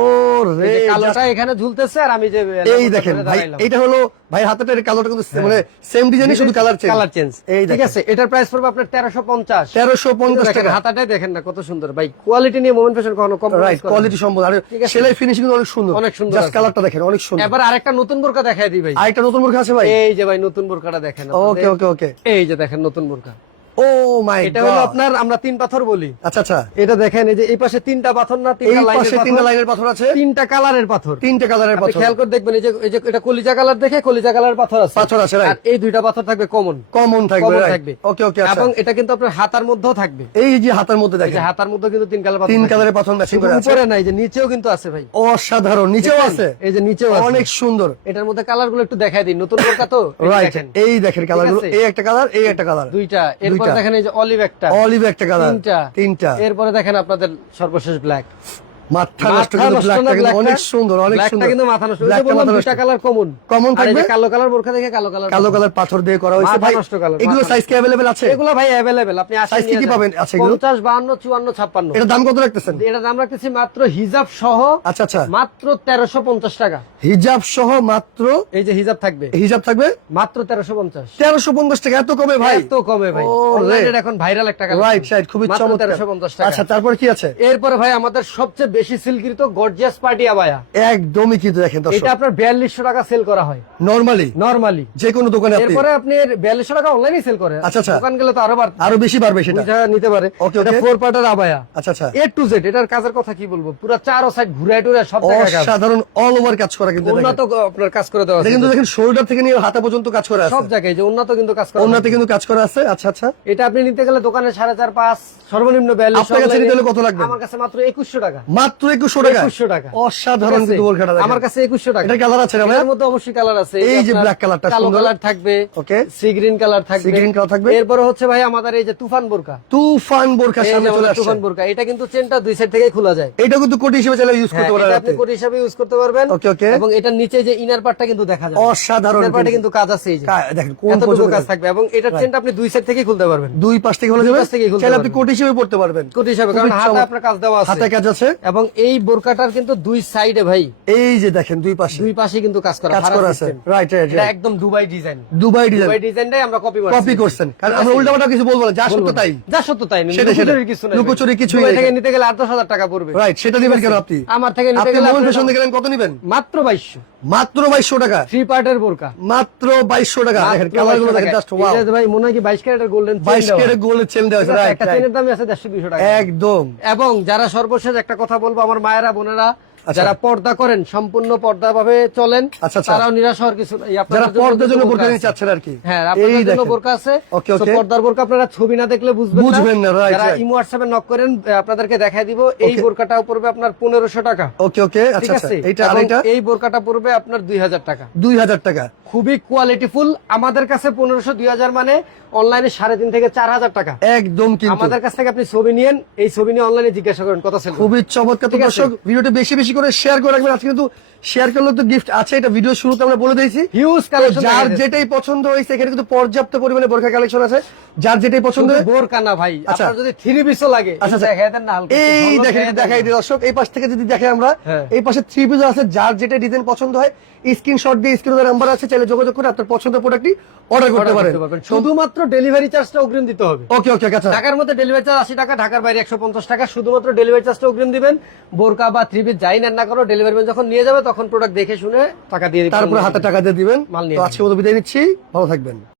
রে যে just- কালোটা এখানে ঝুলতেছে আর আমি যে এই দেখেন ভাই এটা হলো ভাই হাতেটা কালারটা কিন্তু মানে সেম ডিজাইনই শুধু কালার চেঞ্জ কালার চেঞ্জ এই ঠিক আছে এটার প্রাইস পড়বে আপনার তেরোশো পঞ্চাশ। তেরোশো পঞ্চাশ দেখেন টাকা। হাতাটাই দেখেন না কত সুন্দর। ভাই কোয়ালিটি নিয়ে মোমেন্ট ফ্যাশন কখনো কম রাইট কোয়ালিটি সম্ভব আর সেলাই ফিনিশিং অনেক সুন্দর। অনেক সুন্দর জাস্ট। কালারটা দেখেন অনেক সুন্দর। এবার আরেকটা নতুন বোরকা দেখাই দিই ভাই। আরেকটা নতুন বোরকা আছে ভাই? এই যে ভাই নতুন বোরকাটা দেখেন ওকে ওকে ওকে এই যে দেখেন নতুন বোরকা ও মাই এটা হলো আপনার আমরা তিন পাথর বলি। আচ্ছা আচ্ছা। এটা দেখেন এই যে এই পাশে তিনটা পাথর না তিনটা লাইনের তিনটা লাইনের পাথর আছে। তিনটা কালারের পাথর। তিনটা কালারের পাথর। খেয়াল করে দেখবেন এই যে এই যে এটা কলিজা কালার দেখে কলিজা কালার পাথর আছে। পাথর আছে, আর এই দুইটা পাথর থাকবে কমন কমন থাকবে থাকবে। ওকে ওকে আচ্ছা। এবং এটা কিন্তু আপনার হাতার মধ্যেও থাকবে। এই যে হাতের মধ্যে দেখেন। হাতার মধ্যে কিন্তু তিন কালার তিন কালারের পাথর ম্যাচিং করে আছে। উপরে নাই যে নিচেও কিন্তু আছে ভাই। অসাধারণ নিচেও আছে। এই যে নিচেও আছে। অনেক সুন্দর। এটার মধ্যে কালারগুলো একটু দেখাই দিন নতুন বোরকা তো? এই দেখেন। এই দেখেন কালার এই একটা কালার এই একটা কালার দুইটা। দেখেন এই যে অলিভ একটা। অলিভ একটা কালার তিনটা। তিনটা। এরপরে দেখেন আপনাদের সর্বশেষ ব্ল্যাক মাথা নষ্ট কিন্তু ব্ল্যাকটা কিন্তু অনেক সুন্দর অনেক সুন্দর কিন্তু মাথা নষ্ট ওই যে ব্ল্যাকটা বললাম মাথা দুইটা নষ্ট কালার কমন Common থাকবে? কালো কালার বোরকা দেখে কালো কালার কালো কালার পাথর দিয়ে করা হয়েছে মাথা ভাই নষ্ট colour, এগুলো মাথা সাইজ কি अवेलेबल আছে এগুলো ভাই অ্যাভেলেবেল আপনি আসেন Size কি নিয়ে কি যান। পাবেন? আচ্ছা, এগুলো? 50 52 54 56 এটা দাম কত রাখতেছেন এটা দাম রাখতেছি মাত্র হিজাব সহ আচ্ছা আচ্ছা মাত্র 1350 টাকা হিজাব সহ মাত্র এই যে হিজাব থাকবে হিজাব থাকবে মাত্র 1350 তেরোশো পঞ্চাশ টাকা এত কমে ভাই এত কমে ভাই ও, অনলাইনে রে। এখন ভাইরাল একটা collection। রাইট রাইট খুবই মাত্র চমৎকার 1350 টাকা আচ্ছা তারপর কি আছে এরপরে ভাই আমাদের সবচেয়ে বেশি সিলকৃত গর্জিয়াস পার্টি আবায়া। একদমই কিন্তু দেখেন দর্শক। এটা আপনার 4200 টাকা সেল করা হয়। নরমালি নরমালি যে কোনো দোকানে আপনি এরপরে আপনি 4200 টাকা অনলাইনে সেল করে আচ্ছা, আচ্ছা। দোকান গেলে তো আরও বার আরও বেশি বাড়বে সেটা। নিতে পারে। Okay, এটা ফোর পার্টের আবায়া। আচ্ছা আচ্ছা। এ টু জেড এটার কাজের কথা কি বলব? পুরো চারো সাইড ঘুরে টুরে সব জায়গায় কাজ। অসাধারণ অল ওভার কাজ করা কিন্তু উন্নত আপনার কাজ করে দেওয়া আছে। কিন্তু দেখেন শোল্ডার থেকে নিয়ে হাতা পর্যন্ত কাজ করা আছে। সব জায়গায় যে উন্নত কিন্তু কাজ করা ওনাতে কিন্তু কাজ করা আছে। আচ্ছা আচ্ছা। এটা আপনি নিতে গেলে দোকানে সাড়ে চার পাঁচ সর্বনিম্ন বিয়াল্লিশ আপনার কাছে নিতে হলে কত লাগবে? আমার কাছে মাত্র একুশশো টাকা। মাত্র একুশশো টাকা একুশশো টাকা। অসাধারণ? কিন্তু বোরখাটা আমার কাছে একুশশো টাকা। এটার কালার আছে না এর মধ্যে অবশ্যই কালার আছে। এই যে আপনার black colourটা কালো কালার থাকবে। ওকে সি গ্রিন কালার থাকবে। Green colour থাকবে। এরপরে হচ্ছে ভাই আমাদের এই যে তুফান বোরকা। তুফান যে সামনে চলে আসছে। তুফান বোরকা। এটা কিন্তু চেনটা দুই সাইড থেকে খোলা যায়। এটা কিন্তু কোটি হিসেবে চাইলে ইউজ হ্যাঁ, করতে পারেন এটা আপনি। কোট হিসাবে ইউজ করতে পারবেন। Okay, okay. এবং এটার নিচে যে ইনার পার্টটা কিন্তু দেখা যায় অসাধারণ ইনার পার্টে কিন্তু। কাজ আছে এই যে। দেখেন কোন পর্যন্ত কাজ। থাকবে। এবং এটার চেনটা আপনি দুই সাইড থেকে খুলতে পারবেন। দুই পাশ থেকে দুই যাবে। চাইলে আপনি কোটি হিসেবে পড়তে পারবেন। কোট হিসাবে কারণ হাতে আপনার কাজ দেওয়া আছে। হাতে কাজ আছে। এবং এই বোরকাটার কিন্তু দুই সাইডে ভাই এই যে দেখেন দুই পাশে। দুই পাশে কিন্তু কাজ করা কাজ করা আছে। রাইট রাইট এটা একদম Dubai design Dubai design Dubai ডিজাইনটাই আমরা কপি কপি করছেন। কারণ আমরা উল্টাপাল্টা কিছু বলব না যা সত্য তাই। যা সত্য তাই না, সেটা। কিছু নাই লুকোচুরি কিছু না থেকে নিতে গেলে আট দশ হাজার টাকা পড়বে। রাইট সেটা দিবেন কেন আপনি? আমার থেকে নিতে আপনি গেলে মোবাইল বলবেন ফ্যাশন থেকে কত নেবেন? মাত্র বাইশশো। মাত্র বাইশশো টাকা। থ্রি পার্টের বোরকা। মাত্র বাইশশো টাকা। দেখেন কালারগুলো দেখেন জাস্ট ওয়াও ভাই মনে হয় কি বাইশ ক্যারেটের গোল্ডেন বাইশ কেটে গোল্ডেন চেন দেওয়া আছে একটা চেনের দামই আছে দেড়শো দুশো টাকা। একদম। এবং যারা সর্বশেষ একটা কথা বলব আমার মায়েরা বোনেরা। যারা পর্দা করেন সম্পূর্ণ পর্দা ভাবে চলেন আচ্ছা, আচ্ছা। তারাও নিরাশ হওয়ার কিছু যারা পর্দার জন্য বোরকা আছে। চাচ্ছেন আর কি। হ্যাঁ আপনাদের জন্য বোরকা আছে। পর্দার বোরকা আপনারা ছবি না দেখলে বুঝবেন বুঝবেন না, যারা ইমো হোয়াটসঅ্যাপে নক করেন আপনাদেরকে দেখাই দিব। এই বোরকাটাও পড়বে আপনার পনেরোশো টাকা। ওকে ওকে। ঠিক আচ্ছা আচ্ছা। আছে? এইটা আর এটা এই বোরকাটা পড়বে আপনার দুই হাজার টাকা। দুই হাজার টাকা। খুবই কোয়ালিটিফুল আমাদের কাছে পনেরোশো দুই হাজার মানে অনলাইনে সাড়ে তিন থেকে চার হাজার টাকা। একদম কিন্তু। আমাদের কাছ থেকে আপনি ছবি নিয়েন এই ছবি নিয়ে অনলাইনে জিজ্ঞাসা করেন কত সেল খুবই চমৎকার। দর্শক ভিডিওটা বেশি বেশি করে শেয়ার করে রাখবেন আজকে কিন্তু শেয়ার করলে তো গিফট আছে এটা ভিডিও শুরুতে আমরা বলে দিয়েছি হিউজ কালেকশন যার যেটাই পছন্দ হয়েছে এখানে কিন্তু পর্যাপ্ত পরিমাণে বোরকা কালেকশন আছে যার যেটাই পছন্দ হয় বোরকা না ভাই আচ্ছা। আপনার যদি থ্রি পিসও লাগে আচ্ছা, আচ্ছা। দেখাই দেন না এই দেখেন দেখাই। দিই দর্শক এই পাশ থেকে যদি দেখে আমরা হ্যাঁ। এই পাশে থ্রি পিস আছে যার যেটা ডিজাইন পছন্দ হয় স্ক্রিনশট দিয়ে স্ক্রিনের নাম্বার আছে চাইলে যোগাযোগ করে আপনার পছন্দের প্রোডাক্টটি অর্ডার করতে পারেন। শুধুমাত্র ডেলিভারি চার্জটা অগ্রিম দিতে হবে। ওকে ওকে আচ্ছা। ঢাকার মধ্যে ডেলিভারি চার্জ আশি টাকা ঢাকার বাইরে একশো পঞ্চাশ টাকা। শুধুমাত্র ডেলিভারি চার্জটা অগ্রিম দিবেন। বোরকা বা থ্রি পিস যাই না করো ডেলিভারি ম্যান যখন নিয়ে যাবে তখন প্রোডাক্ট দেখে শুনে টাকা দিয়ে দিবেন। তারপরে হাতে টাকা দিয়ে দিবেন। মাল নিয়ে আজকে বিদায় নিচ্ছি। ভালো থাকবেন।